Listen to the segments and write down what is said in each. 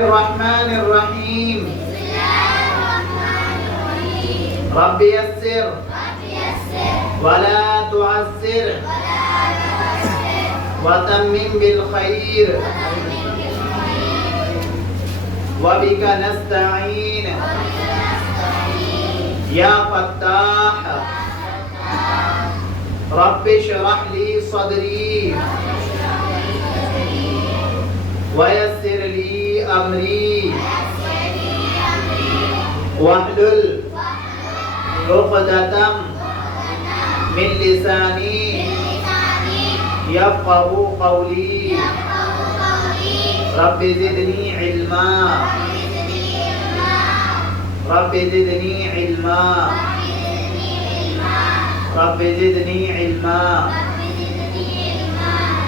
الرحمن الرحيم رب يسر ولا تعسر وتمم بالخير وبك نستعين يا فتاح رب اشرح لي صدري ويسر لي أمري واحلل عقدة من لساني يفقه قولي رب زدني علما رب زدني علما رب زدني علما.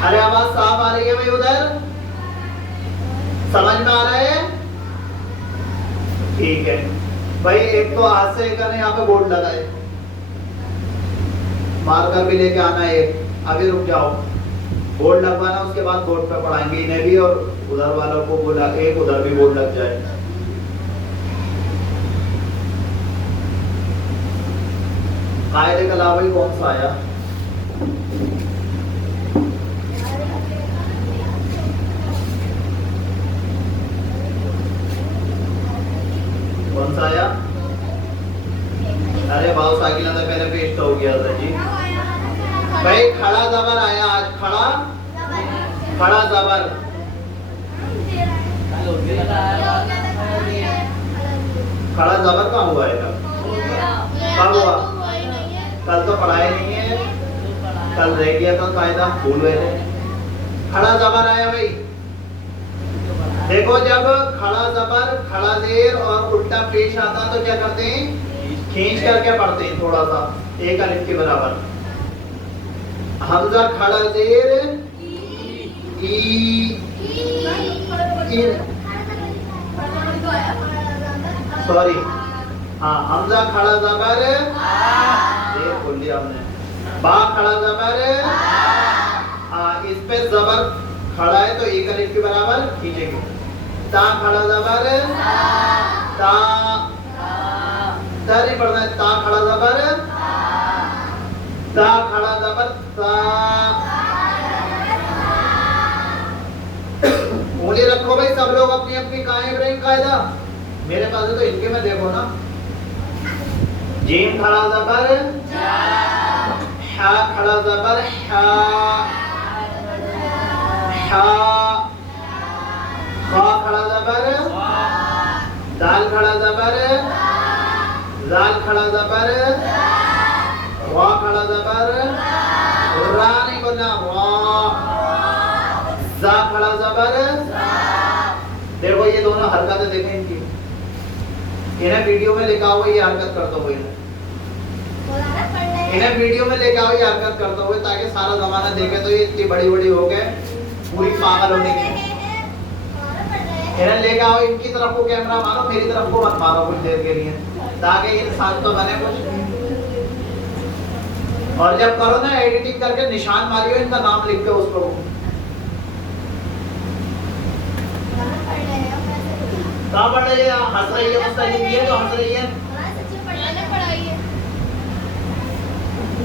ارے آواز صاف آ رہی ہے بھائی؟ ادھر سمجھ میں آ رہا ہے؟ ٹھیک ہے بھائی. ایک تو ہاتھ سے کرنے یہاں پہ بورڈ لگا ہے, مار کر بھی لے کے آنا ہے. ابھی رک جاؤ, بورڈ لگوانا, اس کے بعد بورڈ پہ پڑھائیں گے انہیں بھی, اور ادھر والوں کو بولا ایک ادھر بھی بورڈ لگ جائے. قاعدے کا علاوہ کون سا آیا؟ کون سا آیا؟ ارے باؤ ساکینہ تو پہلے پیش ہو گیا تھا جی. بھائی کھڑا زبر آیا آج. کھڑا کھڑا زبر. کھڑا زبر کہاں ہوا ہے؟ کب ہوا؟ کل تو پڑھائے نہیں ہے, کل رہ گیا تھا قاعدہ, بھول گئے تھے. کھڑا زبر آیا بھائی. دیکھو جب کھڑا زبر, کھڑا زیر اور الٹا پیش آتا تو کیا کرتے ہیں؟ کھینچ کر کے پڑھتے ہیں تھوڑا سا, ایک الف کے برابر. حمزہ کھڑا زیر ای, سوری ہاں, حمزہ کھڑا زبر زیر بول لیا ہم نے. با کھڑا زبر اس پہ زبر کھڑا ہے تو ایک الف کے برابر کھینچیں گے. تا کھڑا زبر تا, تا نہیں پڑھنا ہے. تا کھڑا زبر تا, کھڑا زبر تا. انگلی رکھو بھائی سب لوگ اپنی اپنی. کہاں ہے ابراہیم قاعدہ؟ میرے پاس ہے تو ان کے میں دیکھو نا. جیم کھڑا زبر ہا, کھڑا زبر ہا ہا. خا کھڑا زبر دال, کھڑا زبر زال, کھڑا زبر وا, کھڑا زبر را نہیں بولنا, وا. زا کھڑا زبر. دیکھو یہ دونوں حرکتیں دیکھیں ان کی, انہیں ویڈیو میں لے کے آؤ یہ حرکت کرتا ہوئے, انہیں ویڈیو میں لے کے آؤ یہ حرکت کرتا ہوئے, تاکہ سارا زمانہ دیکھے تو یہ اتنی بڑی بڑی ہو گئے پوری پاگل ہونے کی. انہیں لے کے آؤ, ان کی طرف کو کیمرہ مارو, میری طرف کو مت مارو کچھ دیر کے لیے, تاکہ انسان تو بنے کچھ. اور جب کرو نا ایڈیٹنگ کر کے نشان ماریو ان کا نام لکھ کے اس کو. کہاں پڑھ رہی ہے؟ ہنس رہی ہے, مستقیم یہ تو ہنس رہی ہے.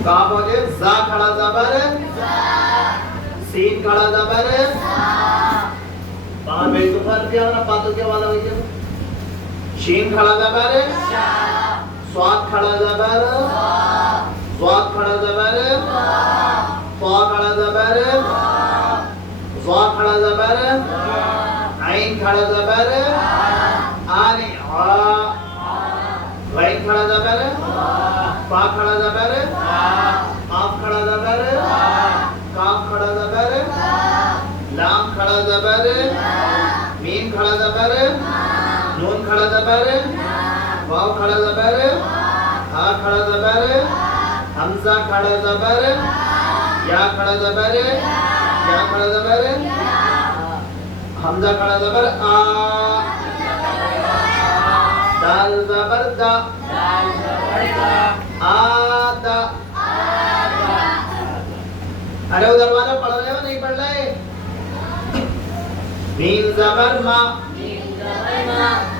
کہاں پہنچے؟ زا کھڑا زبر سین, کھڑا زبر باہر بھیج تو فرق کیا ہونا, پاتو کیا والا ہوئی ہے. شین کھڑا زبر سواد, کھڑا زبر زواد, کھڑا زبر فا, کھڑا زبر زوا, کھڑا زبر عین, کھڑا زبر آنی آ. غین کھڑا زبر فا, کھڑا زبر قاف, کھڑا زبر کاف, کھڑا زبر لام, کھڑا زبر میم, کھڑا زبر نون, کھڑا زبر واو, کھڑا زبر ہا, کھڑا زبر حمزہ, کھڑا زبر یا, کھڑا زبر یا, کھڑا زبر حمزہ, کھڑا زبر آ. دال زبر دا, آدا. ارے ادھر والا پڑھ رہے ہو نہیں پڑھ رہے؟ میم زبر ما,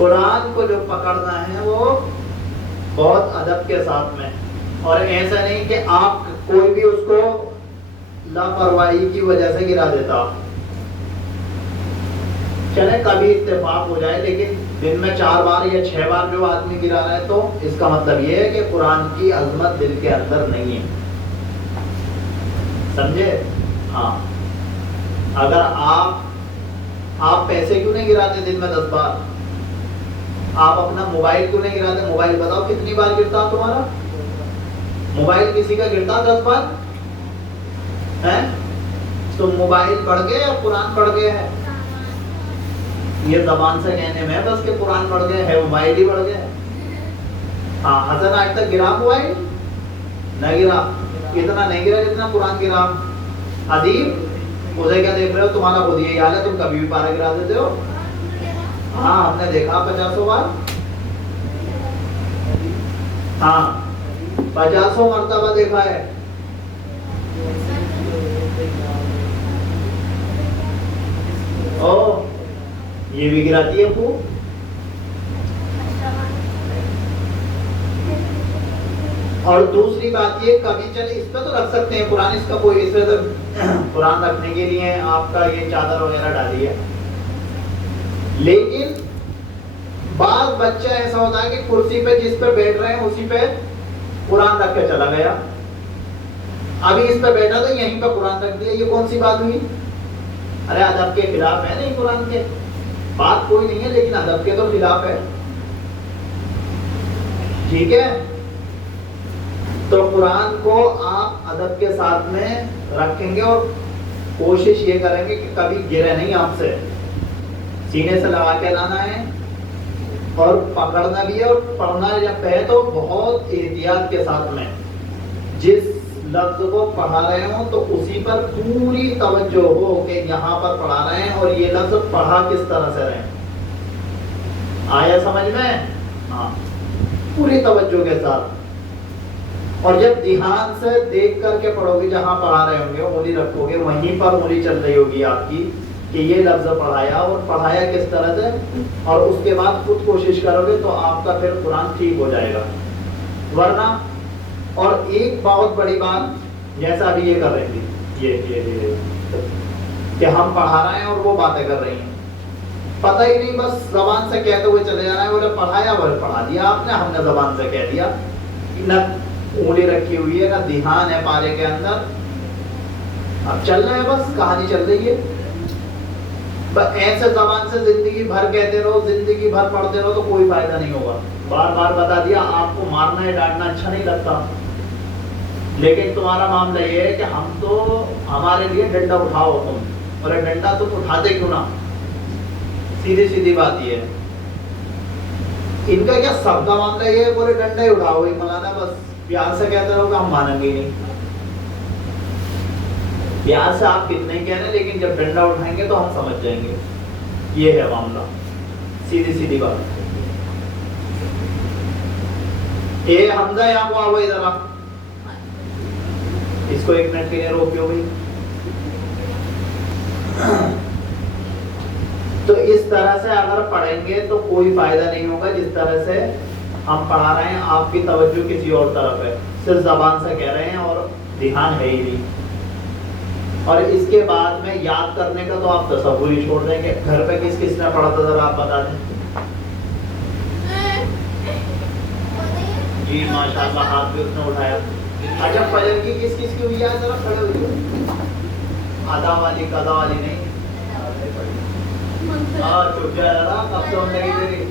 قرآن کو جو پکڑنا ہے وہ بہت ادب کے ساتھ میں، اور ایسا نہیں کہ آپ کوئی بھی اس کو لاپرواہی کی وجہ سے گرا دیتا. چلے کبھی اتفاق ہو جائے، لیکن دن میں 4 بار یا 6 بار جو آدمی گرا رہا ہے تو اس کا مطلب یہ ہے کہ قرآن کی عظمت دل کے اندر نہیں ہے. سمجھے؟ ہاں. اگر آپ پیسے کیوں نہیں گراتے دن میں 10 بار؟ آپ اپنا موبائل کیوں نہیں گراتے؟ موبائل بتاؤ کتنی بار گرتا تمہارا موبائل؟ کسی کا گرتا 10 بار ہے؟ تو موبائل پڑھ گئے یا قرآن پڑھ گئے ہے؟ یہ زبان سے کہنے میں بس کہ قرآن پڑھ گئے ہے، موبائل ہی پڑھ گئے. ہاں. حسن آج تک گرا موبائل؟ نہ گرا. اتنا نہیں گرا جتنا قرآن گرا. عظیم مجھے کیا دیکھ رہے ہو؟ تمہارا خود یہی حال ہے، تم کبھی بھی پارا گرا دیتے ہو. ہاں ہم نے دیکھا 50 بار. ہاں 50 مرتبہ دیکھا ہے. او یہ بھی گراتی ہے خوب. اور دوسری بات یہ، کبھی چلے اس پہ تو رکھ سکتے ہیں قرآن، اس کا کوئی اس پہ قرآن رکھنے کے لیے آپ کا یہ چادر وغیرہ ڈالی ہے. لیکن بعض بچہ ایسا ہوتا ہے کہ کرسی پہ جس پہ بیٹھ رہے ہیں اسی پہ قرآن رکھ کے چلا گیا. ابھی اس پہ بیٹھا تو یہیں پہ قرآن رکھ دیا. یہ کون سی بات ہوئی؟ ارے ادب کے خلاف ہے نہیں قرآن کے. بات کوئی نہیں ہے لیکن ادب کے تو خلاف ہے. ٹھیک ہے؟ تو قرآن کو آپ ادب کے ساتھ میں رکھیں گے اور کوشش یہ کریں گے کہ کبھی گرے نہیں آپ سے. سینے سے لگا کے لانا ہے اور پکڑنا بھی ہے، اور پڑھنا جب ہے تو بہت احتیاط کے ساتھ میں. جس لفظ کو پڑھا رہے ہوں تو اسی پر پوری توجہ ہو کہ یہاں پر پڑھا رہے ہیں اور یہ لفظ پڑھا کس طرح سے رہے. آیا سمجھ میں؟ ہاں پوری توجہ کے ساتھ. اور جب دھیان سے دیکھ کر کے پڑھو گے، جہاں پڑھا رہے ہوں گے انگلی رکھو گے، وہیں پر انگلی چل رہی ہوگی آپ کی کہ یہ لفظ پڑھایا اور پڑھایا کس طرح سے، اور اس کے بعد خود کوشش کرو گے تو آپ کا پھر قرآن ٹھیک ہو جائے گا. ورنہ اور ایک بہت بڑی بات، جیسا ابھی یہ کر رہی تھی یہ کہ ہم پڑھا رہے ہیں اور وہ باتیں کر رہی ہیں، پتہ ہی نہیں، بس زبان سے کہتے ہوئے چلے جا رہے ہیں. بولے پڑھایا بولے پڑھا دیا آپ نے، ہم نے زبان سے کہہ دیا. نہ انگلی رکھی ہوئی ہے نہ دھیان ہے پارے کے اندر. اب چل رہے ہیں، بس کہانی چل رہی ہے. ایسے زبان سے زندگی بھر کہتے رہو، زندگی بھر پڑھتے رہو تو کوئی فائدہ نہیں ہوگا. بار بار بتا دیا آپ کو مارنا ہے ڈانٹنا اچھا نہیں لگتا، لیکن تمہارا معاملہ یہ ہے کہ ہم تو ہمارے لیے ڈنڈا اٹھاؤ تم. اور ڈنڈا تم اٹھاتے کیوں نہ؟ سیدھی سیدھی بات یہ ہے. ان کا کیا سب کا معاملہ یہ ہے پورے ڈنڈا ہی اٹھاؤ ہی مولانا، بس پیار سے کہتے رہو کہ ہم مانیں گے نہیں. پیار سے آپ کتنے کہہ رہے ہیں لیکن جب ڈنڈا اٹھائیں گے تو ہم سمجھ جائیں گے. یہ ہے معاملہ، سیدھی سیدھی بات. اے حمزہ یہاں کو آؤ ادھر آ. اس کو 1 منٹ کے لیے روکیو بھائی. تو اس طرح سے اگر پڑھیں گے تو کوئی فائدہ نہیں ہوگا. جس طرح سے ہم پڑھا رہے ہیں آپ کی توجہ کسی اور طرف ہے، صرف زبان سے کہہ رہے ہیں اور دھیان ہے ہی نہیں. اور اس کے بعد میں یاد کرنے کا تو آپ تصور ہی چھوڑ دیں کہ گھر پہ کس کس نے پڑھا تھا، ذرا آپ بتا دیں. جی ماشاءاللہ ہاتھ بھی اس نے اٹھایا. اچھا فجر کی کس کس کی ہوئی ہے؟ ذرا کھڑے ہوئیے. ادا والی قضا والی نہیں. ہاں چپ جائے ذرا، کب سے ہونے کی تیری.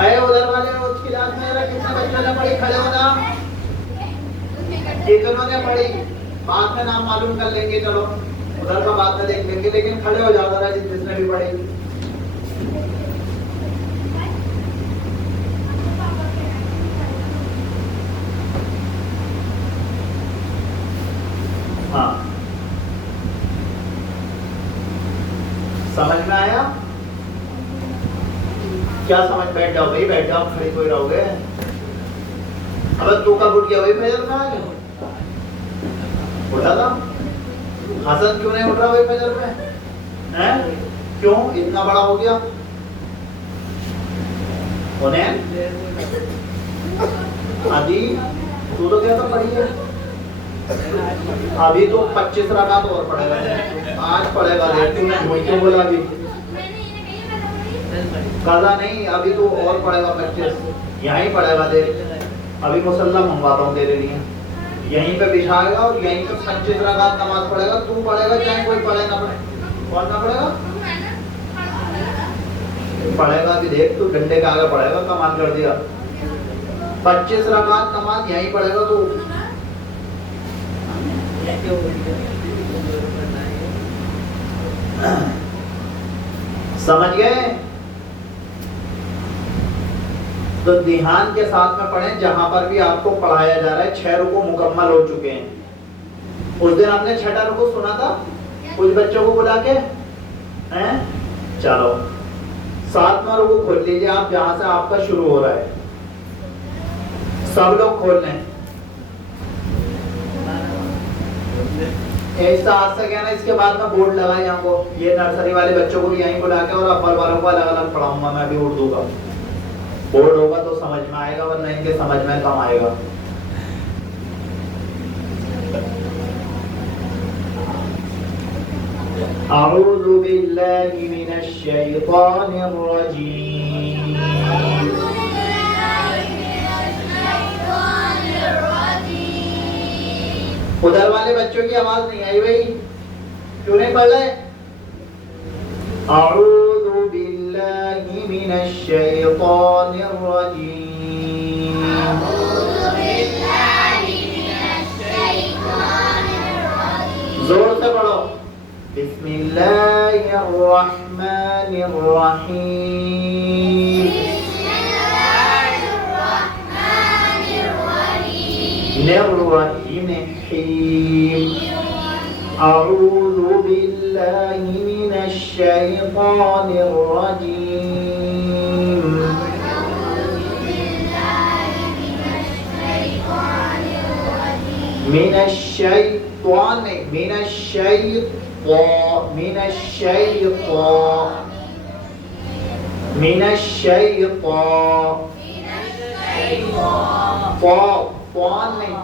اے ادھر والے اس کلاس میں ذرا کتنے بچوں نے پڑھی؟ کھڑے ہونا. کتنوں نے پڑھی؟ بعد میں نام معلوم کر لیں گے، چلو ادھر کا بعد میں دیکھ لیں گے، لیکن کھڑے ہو جاؤ ذرا جس نے بھی پڑھی. ہاں سمجھ میں آیا؟ کیا سمجھ؟ بیٹھ جاؤ بھائی، بیٹھ جاؤ، کھڑے کوئی رہو گے. اب تو کب اٹھ گیا بھائی فجر میں؟ آج اٹھا تھا. حسن کیوں نہیں اٹھ رہا بھائی فجر میں؟ کیوں اتنا بڑا ہو گیا؟ انہیں ابھی تو کیا تھا پڑھی ہے ابھی تو 25 رکعت اور پڑھے گا آج پڑھے گا دیکھ تو نے کیوں بولا ابھی قضا نہیں ابھی تو اور پڑھے گا 25 یہیں پڑھے گا دیکھ ابھی مصلی منگواتا ہوں تیرے لیے یہیں پہ بچھائے گا اور یہیں پہ 25 رکعت نماز پڑھے گا تو پڑھے گا چاہے کوئی پڑھے نہ پڑھے کون نہ پڑھے گا پڑھے گا کہ دیکھ تو ڈنڈے کے آگے پڑھے گا کمال کر دیا 25 رکعت نماز یہیں پڑھے گا تو سمجھ گئے تو دھیان کے ساتھ میں پڑھیں جہاں پر بھی آپ کو پڑھایا جا رہا ہے 6 رکوع مکمل ہو چکے ہیں اس دن ہم نے 6واں رکوع سنا تھا کچھ بچوں کو بلا کے چلو 7واں رکوع کھول لیجیے آپ جہاں سے آپ کا شروع ہو رہا ہے سب لوگ کھول لیں ایسا آج سے کہنا اس کے بعد میں بورڈ لگا یہاں کو یہ نرسری والے بچوں کو بھی یہیں بلا کے اور اول والوں کو الگ الگ پڑھاؤں گا میں بھی اردو کا بورڈ ہوگا تو سمجھ میں آئے گا ورنہ ان کے سمجھ میں کم آئے گا اعوذ باللہ من الشیطان الرجیم ادھر والے بچوں کی آواز نہیں آئی بھائی کیوں نہیں پڑھ رہے اعوذ باللہ من الشیطان الرجیم زور سے پڑھو بسم اللہ الرحمن الرحیم الرحیم اعوذ باللہ من الشیطان الرجیم من الشیطان من الشیطان من الشیطان من الشیطان طان نہیں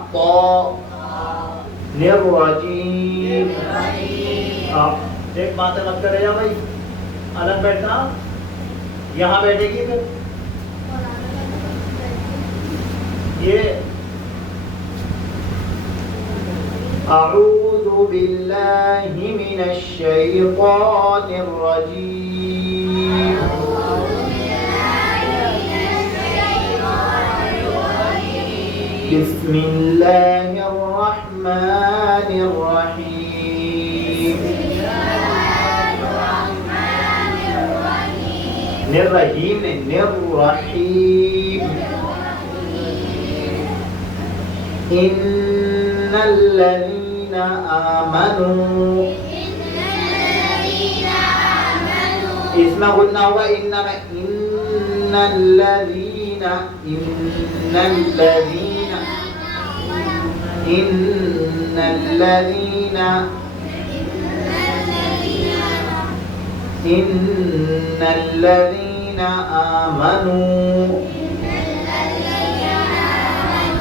الرجیم ایک بات الگ کرے جا بھائی الگ بیٹھنا یہاں بیٹھے گی پھر یہ اعوذ باللہ من الشیطان الرجیم بسم اللہ الرحمن الرحیم الرحیم الرحیم ان الذین آمنوا اس میں غنہ ہوا ان الذین ان الذین ان الذین ان الذین آمنوا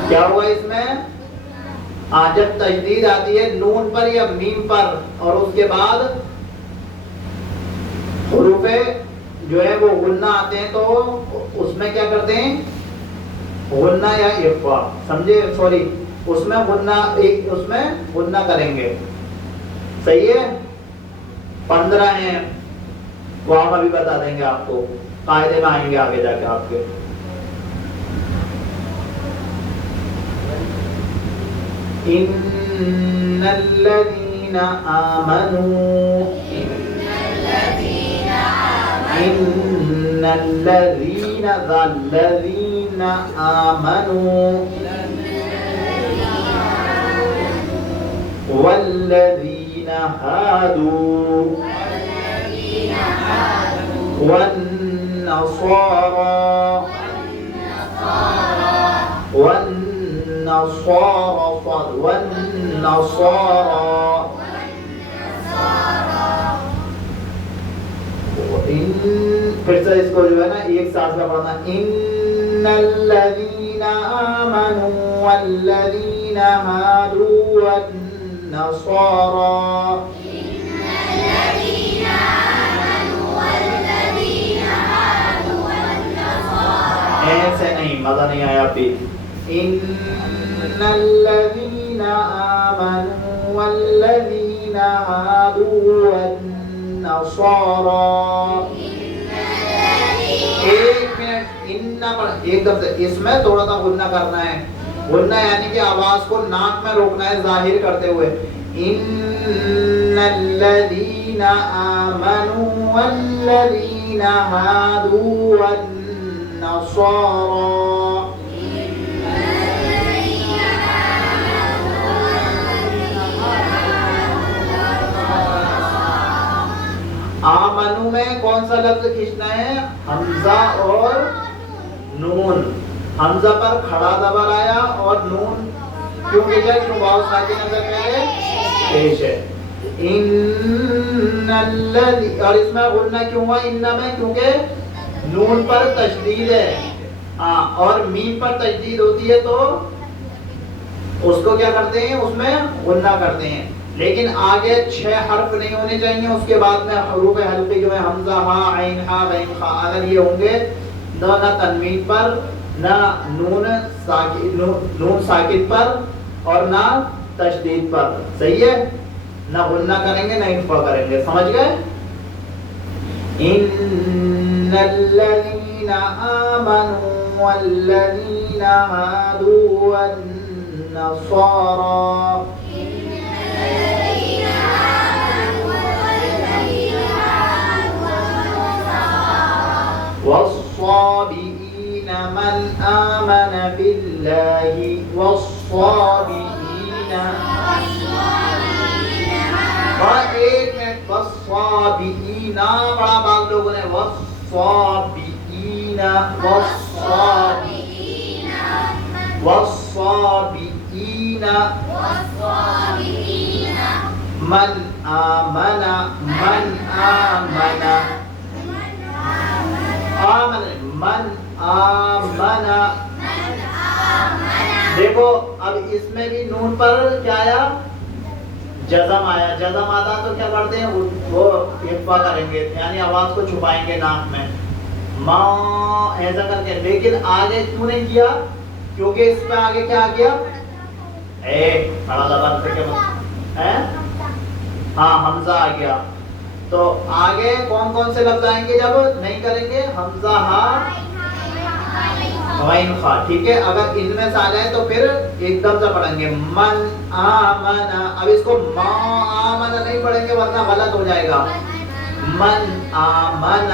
کیا ہوا اس میں جب تشدید آتی ہے نون پر یا میم پر اور اس کے بعد حروف جو ہے وہ غنہ آتے ہیں تو اس میں کیا کرتے ہیں غنہ یا اخفا سمجھے سوری اس میں غنہ کریں گے صحیح ہے 15 ہیں وہ ہم ابھی بتا دیں گے آپ کو قاعدے میں آئیں گے آگے جا کے آپ کے ان الذین آمنوا ان الذین آمنوا والذین هادوا والنصارى پھر سے اس کو جو ہے نا ایک ساتھ میں پڑھنا. ان الذین آمنوا والذین ہادوا والنصارى ایسے نہیں, مزہ نہیں آیا پھر. ان الذین آمنوا والذین ہادوا والنصارى. ایک منٹ, ایک دم سے اس میں تھوڑا سا غنہ کرنا ہے. غنہ یعنی کہ آواز کو ناک میں روکنا ہے ظاہر کرتے ہوئے. ان الذین آمنوا والذین ہادوا والنصارى. آمنو میں کون سا لفظ کھینچنا ہے؟ حمزہ اور نون. حمزہ پر کھڑا زبر آیا اور نون کیوں کھینچا؟ کیوں واو ساکن سے پہلے پیش ہے. ان الذی, اور اس میں غنہ کیوں ہوا ان میں؟ کیونکہ نون پر تشدید ہے اور میم پر تشدید ہوتی ہے تو اس کو کیا کرتے ہیں؟ اس میں غنہ کرتے ہیں. لیکن آگے 6 حرف نہیں ہونے چاہیے. اس کے بعد میں حروف حلقی جو ہے حمزہ ہا عین ہا غین خا, اگر یہ ہوں گے نہ تنوین پر نہ نون ساکن پر اور نہ تشدید پر, صحیح ہے, نہ غنہ کریں گے نہ اخفا کریں گے. سمجھ گئے؟ ان الذین آمنوا والذین ہادوا والنصارى والصابئین من آمن باللہ والصابئین. ایک منٹ, والصابئین بڑا بعض لوگوں نے والصابئین والصابئین من آمن من آمن. دیکھو اب اس میں بھی نون پر کیا آیا؟ جزم آیا. جزم آتا تو کیا کرتے ہیں؟ وہ اخفا کریں گے, یعنی آواز کو چھپائیں گے ناک میں ماں ایسا کر کے. لیکن آگے کیوں نہیں کیا؟ کیونکہ اس میں آگے کیا آ گیا؟ بڑا زبان سے کیا ہاں حمزہ آ گیا. تو آگے کون کون سے لفظ آئیں گے جب نہیں کریں گے؟ حمزہ ہا غین خا. ٹھیک ہے, اگر ان میں سے آ جائے تو پھر ایک دم سے پڑھیں گے من آمن. اب اس کو ما آمن نہیں پڑھیں گے ورنہ غلط ہو جائے گا. من آمن,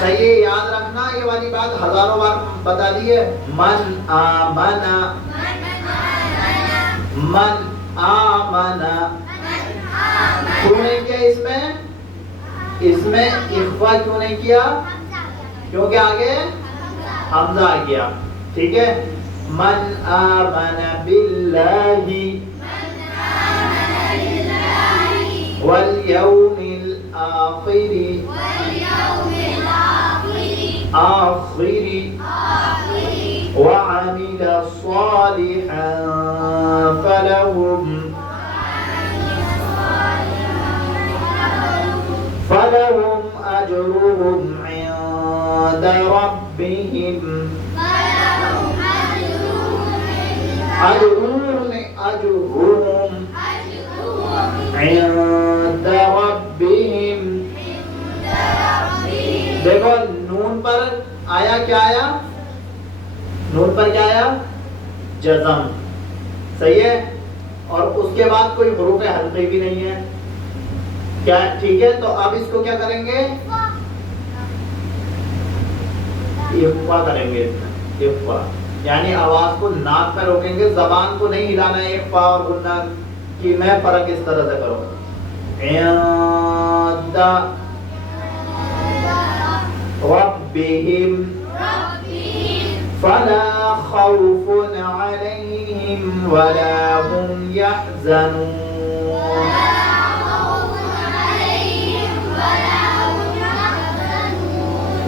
صحیح یاد رکھنا یہ والی بات, ہزاروں بار بتا دی ہے. من آمن من آمن. کیوں نہیں کیا اس میں اخفا کیوں نہیں کیا؟ کیونکہ آگے حمزہ آ گیا. ٹھیک ہے, من آمن باللہ والیوم الآخر وعمل صالحا فلهم أجرهم عند ربهم أجرهم عند ربهم. دیکھو نون پر آیا کیا آیا؟ نون پر کیا آیا؟ جزم. صحیح ہے, اور اس کے بعد کوئی حروف حلقی بھی نہیں ہے. کیا ٹھیک ہے, تو اب اس کو کیا کریں گے؟ اخفا کریں گے. اخفا یعنی آواز کو ناک پر روکیں گے, زبان کو نہیں ہلانا ہے. اخفا اور غنہ کی میں فرق اس طرح سے کرو. عند ربهم فلا خوف عليهم ولا هم يحزنون.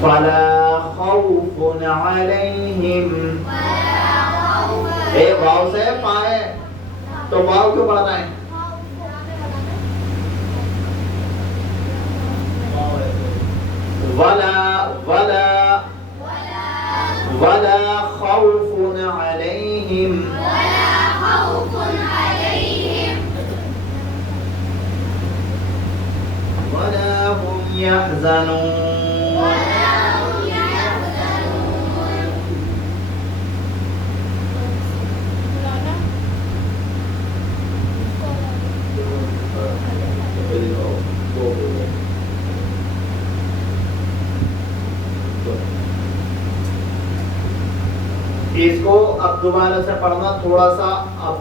فلا خوف علیہم. واو سے پائے تو واو کیوں پڑھنا ہے؟ ولا ولا ولا خوف علیہم ولا هم يحزنون. اس کو اب دوبارہ سے پڑھنا تھوڑا سا، اب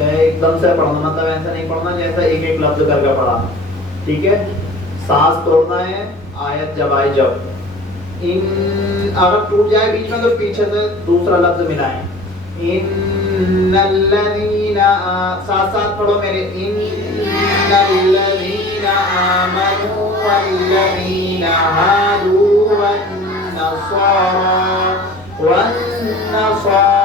ایک دم سے پڑھنا، مطلب ایسا نہیں پڑھنا جیسا ایک ایک لفظ کر کے پڑھا، ٹھیک ہے؟ سانس توڑنا ہے آیت جب آئے جب. ان اگر ٹوٹ جائے بیچ میں تو پیچھے سے دوسرا لفظ ملائیں. ان الذین، ساتھ ساتھ پڑھو میرے. ان الذین آمنوا والذین ہادوا والنصارى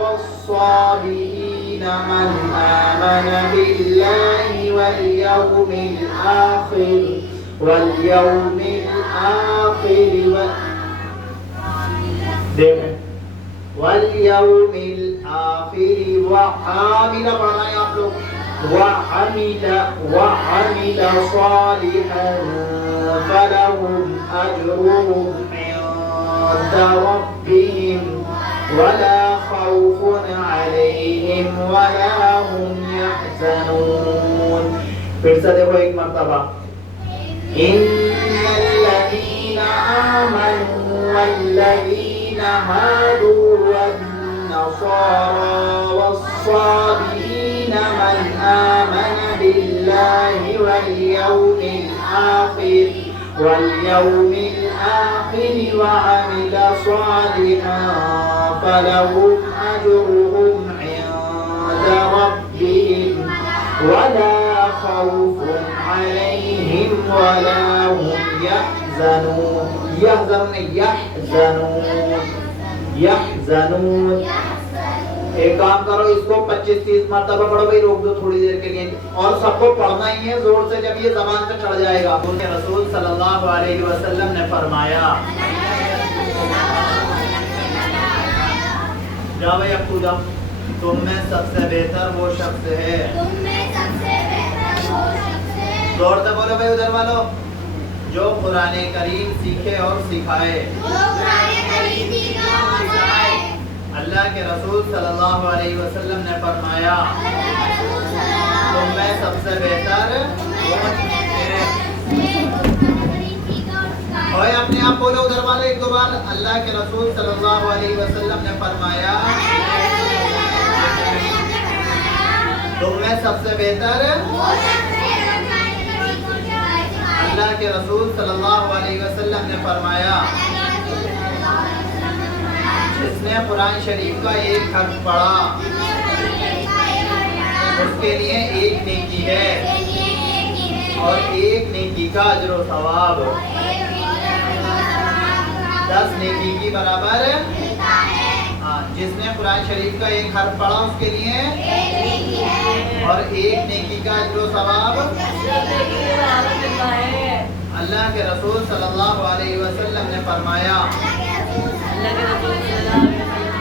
والصابئين من آمن بالله واليوم الآخر واليوم الآخر وعامل پڑھنا ہے آپ لوگ. وعمل صالحا فلهم أجرهم عند ربهم ولا خوف عليهم ولا هم يحزنون. پھر سے دیکھو ایک مرتبہ. ان الذين آمنوا والذين هادوا والنصارى والصابئين من آمن بالله واليوم الآخر وعمل صالحا فلهم أجرهم عند ربهم ولا خوف عليهم ولا هم يحزنون. يحزنون. ایک کام کرو، اس کو 25-30 مرتبہ پڑھو بھائی، روک دو تھوڑی دیر کے لیے، اور سب کو پڑھنا ہی ہے زور سے جب یہ زبان پہ چڑھ جائے گا. رسول صلی اللہ علیہ وسلم نے فرمایا، جا بھائی اب تو جا، تم میں سب سے بہتر وہ شخص ہے. زور سے بولو بھائی ادھر والو، جو قرآن کریم سیکھے اور سکھائے. اللہ کے رسول صلی اللہ علیہ وسلم نے فرمایا، تم میں سب سے بہتر اور اپنے آپ بولو ادھر والے ایک دو بار. اللہ کے رسول صلی اللہ علیہ وسلم نے فرمایا، تم میں سب سے بہتر اللہ کے رسول صلی اللہ علیہ وسلم نے فرمایا، جس نے قرآن شریف کا ایک حرف پڑھا اس کے لیے ایک نیکی ہے اور ایک نیکی کا اجر و ثواب 10 نیکی کی برابر. جس نے قرآن شریف کا ایک حرف پڑھا اس کے لیے اور ایک نیکی کا اجر و ثواب. اللہ کے رسول صلی اللہ علیہ وسلم نے فرمایا،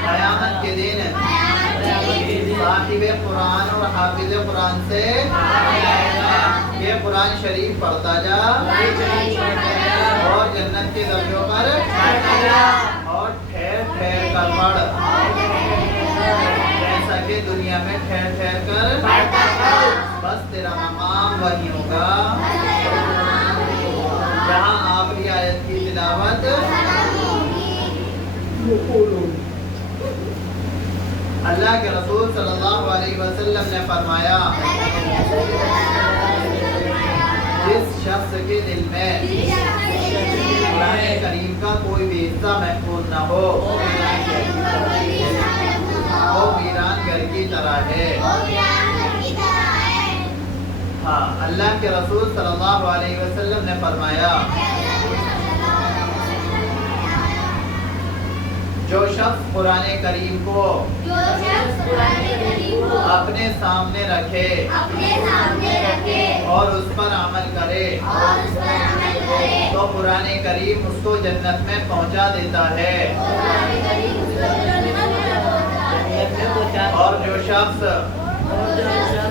قیامت کے دن صاحب قرآن اور حافظ قرآن سے یہ قرآن شریف پڑھتا جا اور جنت کے درجوں پر اور ٹھہر ٹھہر کر پڑھ، جیسا کہ دنیا میں ٹھہر ٹھہر کر، بس تیرا مقام وہی ہوگا جہاں آخری آیت کی تلاوت. اللہ کے رسول صلی اللہ علیہ وسلم نے فرمایا، جس شخص کے دل میں قرآن کریم کا کوئی بھی حصہ محفوظ نہ ہو وہ ویران گھر کی طرح ہے. ہاں، اللہ کے رسول صلی اللہ علیہ وسلم نے فرمایا، شخص قرآن کریم کو اپنے سامنے رکھے اور اس پر عمل کرے تو قرآن کریم اس کو جنت میں پہنچا دیتا ہے. اور جو شخص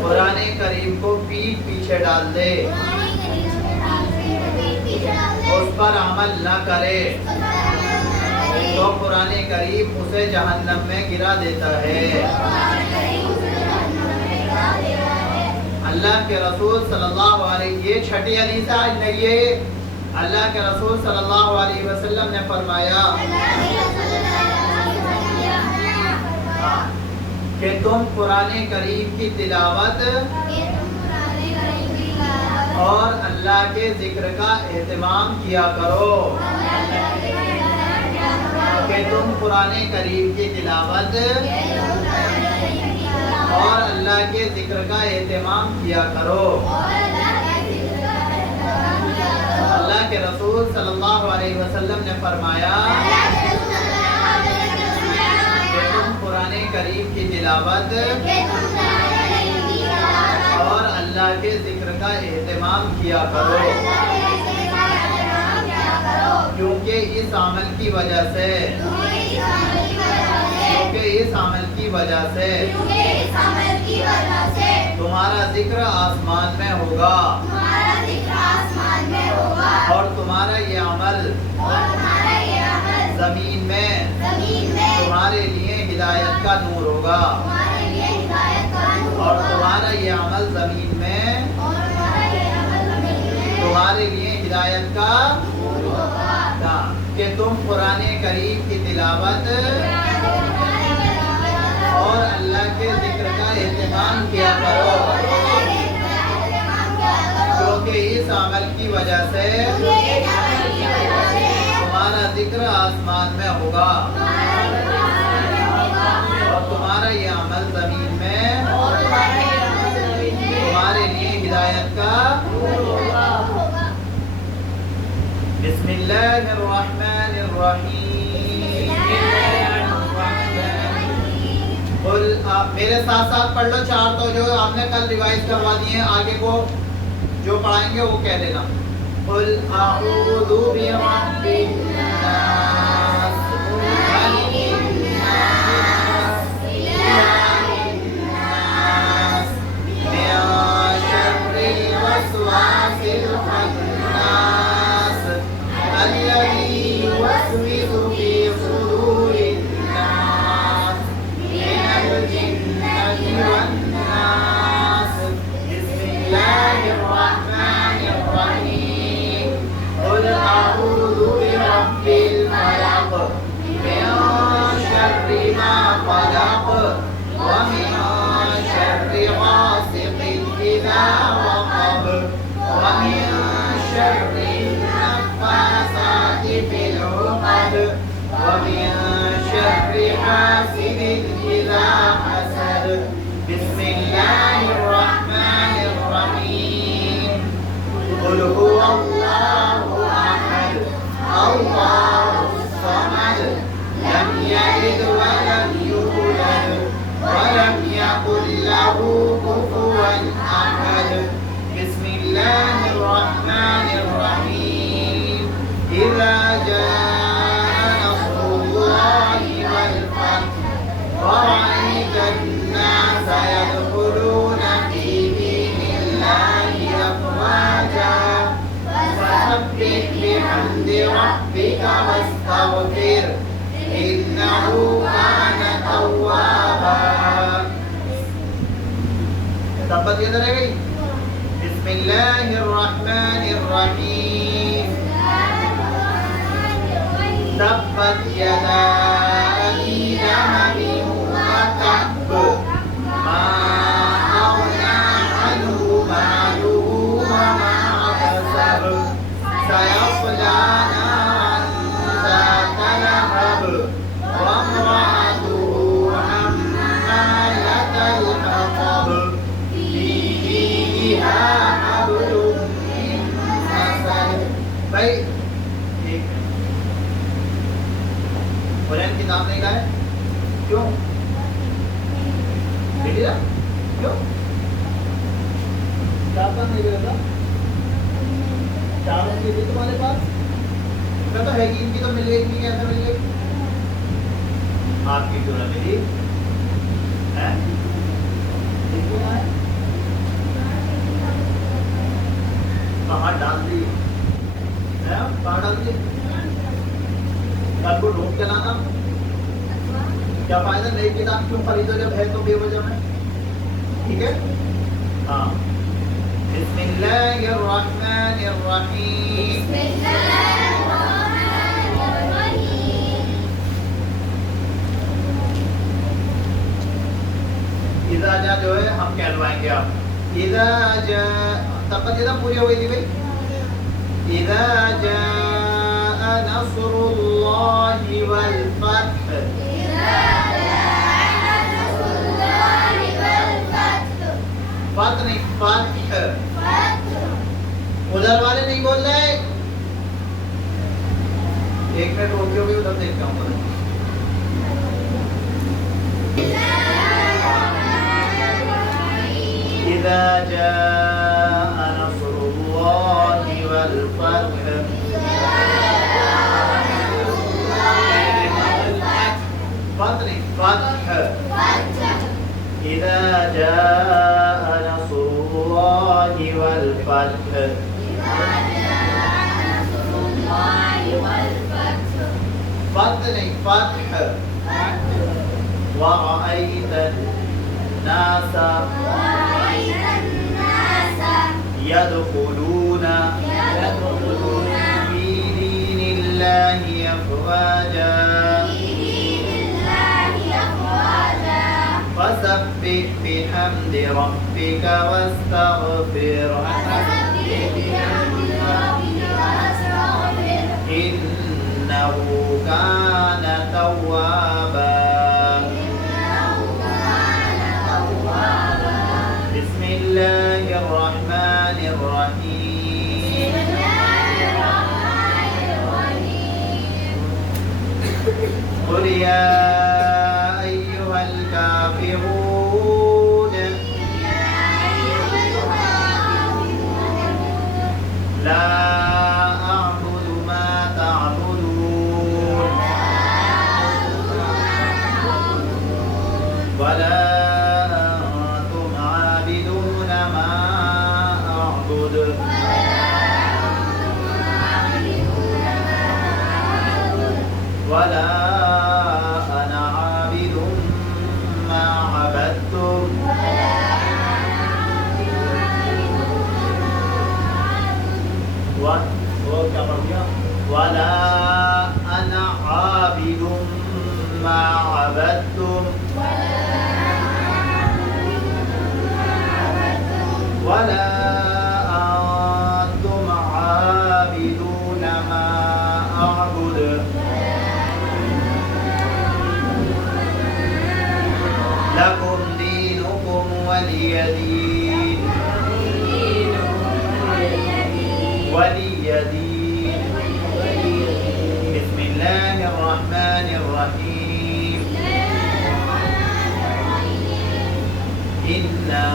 قرآن کریم کو پیٹھ پیچھے ڈال دے، اس پر عمل نہ کرے تو قرآن کریم اسے جہنم میں گرا دیتا ہے. اللہ کے رسول صلی اللہ علیہ، یہ چھٹی حدیث ہے، یہ اللہ کے رسول صلی اللہ علیہ وسلم نے فرمایا کہ تم قرآن کریم کی تلاوت اور اللہ کے ذکر کا اہتمام کیا کرو. کہ تم قرآن کریم کی تلاوت اور اللہ کے ذکر کا اہتمام کیا کرو. اللہ کے رسول صلی اللہ علیہ وسلم نے فرمایا کہ تم قرآن کریم کی تلاوت اور اللہ کے ذکر کا اہتمام کیا کرو، کیونکہ اس عمل کی وجہ سے تمہارا ذکر آسمان میں ہوگا اور تمہارا یہ عمل زمین میں تمہارے لیے ہدایت کا نور ہوگا. اور تمہارا یہ عمل زمین میں تمہارے لیے ہدایت کا تھا کہ تم قرآن کریم کی تلاوت اور اللہ کے ذکر کا اہتمام کیا کرو، کیونکہ اس عمل کی وجہ سے تمہارا ذکر آسمان میں ہوگا اور تمہارا یہ عمل زمین میں تمہارے لیے ہدایت کا. بسم اللہ الرحمن الرحیم. میرے ساتھ ساتھ پڑھ لو 4 تو جو آپ نے کل ریوائز کروا دیے ہیں، آگے کو جو پڑھائیں گے وہ کہہ دینا. قل اعوذ برب الناس ملک الناس اله الناس من شر الوسواس الخناس الذي يوسوس في صدور الناس من الجنة والناس. بسم الله الرحمن الرحيم. قل أعوذ برب الفلق من شر ما خلق ومن شر غاسق إذا وقب ومن شر النفاثات في العقد ومن شر حاسد إذا حسد. بسم الله الرحمن الرحيم. قل هو الله أحد الله الصمد لم يلد ولم يولد ولم يكن له كفوا أحد. بسم الله الرحمن الرحيم. إذا جاء نصر الله والفتح ورأيت الناس يدخلون في دين الله أفواجا فسبح بحمد ربك واستغفر إنه كان توابا. تبت یہ رہ گئی. بسم اللہ الرحمن الرحیم. تبت یدا ابی لہب وتب ما اغنى عنه ماله وما كسب سيصلى نارا ذات لهب وامرأته حمالة الحطب في جيدها حبل من مسد. بھائی حنین کی نام نہیں لائے؟ کیوں؟ کیوں؟ چاہتا نہیں رہتا؟ چاروں کی تھی تمہارے پاس؟ میں تو ہے کہ ان کی تو مل گئی تھی، کیسے مل گئی؟ آپ کی کیوں نہ ملی؟ کہاں ڈال دی؟ کہاں ڈال دی؟ کل کو ڈھونڈ کے لانا۔ کیا فائدہ نئی کتاب کیوں خریدو جب ہے تو بے وجہ میں؟ ٹھیک ہے؟ ہاں۔ بسم اللہ الرحمن الرحیم۔ بسم اللہ الرحمن الرحیم۔ اذا جا جو ہے ہم کہلوائیں گے آپ۔ اذا جا تقت اذا پوری ہو گئی تھی بھائی۔ اذا جاء نصر اللہ والفتح۔ فتح نہیں، فتح۔ ادھر والے نہیں بول رہے، ایک منٹ روکیو بھی ادھر دیکھتا ہوں۔ اذا جاء نصر اللہ والفتح۔ فتح نہیں، فتح۔ اذا جاء نصر اللہ والفتح۔ فتح نہیں، فتح۔ ورأيت الناس يدخلون في دين الله أفواجا فسبح بحمد ربك واستغفره إنه كان توابا۔ بسم الله الرحمن الرحيم۔ قل يا أيها الكافرون لا أعبد ما تعبدون ولا أنتم عابدون ما أعبد ولا أنا عابد ما عبدتم ولا أنا عابد ما عبدتم ولا أنتم عابدون ما أعبد لكم دينكم ولي دين ولي دين۔ بسم الله الرحمن الرحيم۔ إنا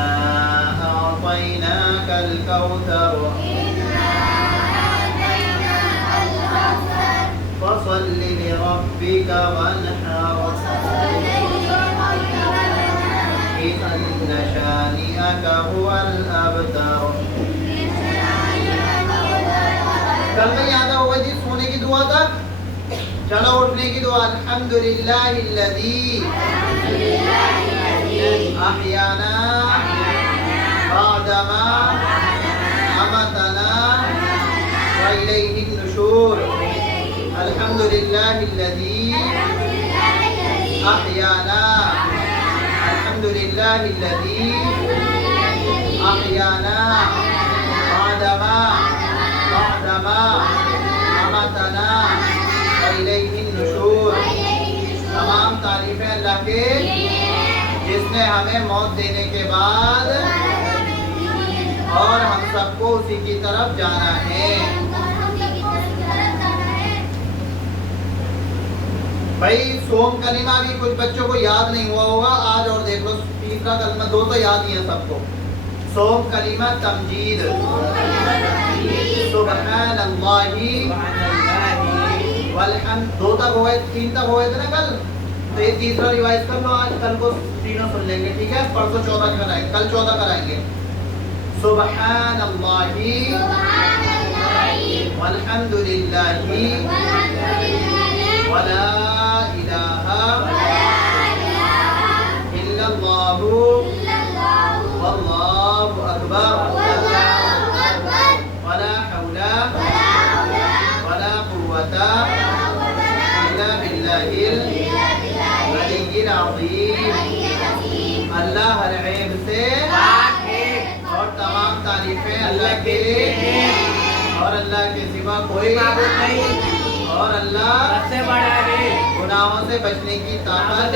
أعطيناك الكوثر فصل لربك وانحر إن شانئك هو الأبتر۔ کل میں یاد ہوگا جی سونے کی دعا تک، چلو اٹھنے کی دعا۔ الحمدللہ الذی احیانا بعدما اماتنا وإلیہ النشور۔ الحمدللہ الذی احیانا، الحمدللہ الذی احیانا بعدما اماتنا وإلیہ النشور۔ تمام تعریفیں اللہ کے جس نے ہمیں موت دینے کے بعد اور ہم سب کو اسی کی طرف جانا ہے۔ بھائی سوم کلمہ بھی کچھ بچوں کو یاد نہیں ہوا ہوگا آج، اور دیکھ لو تیسرا کلمہ، دو تو یاد ہی ہے سب کو. سوم کلمہ تمجید، سبحان اللہ والحمد. دو تک ہو گئے، تین تک ہو گئے تھے نا کل، تو یہ تیسرا ریوائز کر لو آج، کل کو تینوں سن لیں گے ٹھیک ہے. پرسوں 14 کرائیں گے، کل 14 کرائیں گے. سبحان اللہ والحمد للہ ولا الہ الا اللہ واللہ اکبر ولا حول ولا قوة الا باللہ العلی العظیم. اللہ ہر عیب سے اور تمام تعریفیں اللہ کے لیے، اور اللہ کے سوا کوئی معبود نہیں، اور اللہ سے بڑا ہے. گناہوں سے بچنے کی طاقت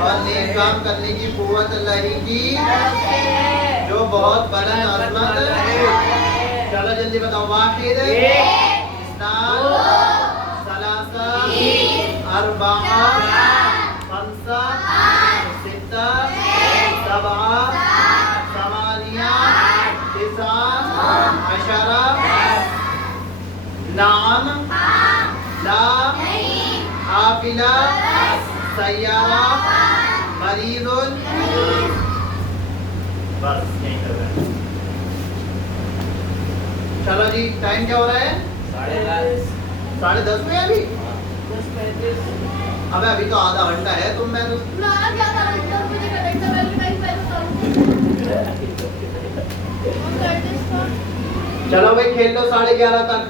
اور نیک کام کرنے کی قوت اللہ ہی کی، جو بہت بلند عظمت ہے. چلو جلدی بتاؤ. واحد، اثنان، ثلاثہ، اربعہ، خمسہ، ستہ، سبعہ، ثمانیہ، تسعہ، عشرہ، نعم، لا، حافلہ، سیارہ، مریض. بس یہیں کر رہے ہیں. چلو جی ٹائم کیا ہو رہا ہے؟ 10:30 میں ابھی. ابھی ابھی تو آدھا گھنٹہ ہے. تم میں تو چلو بھائی کھیل لو 11:30 تک.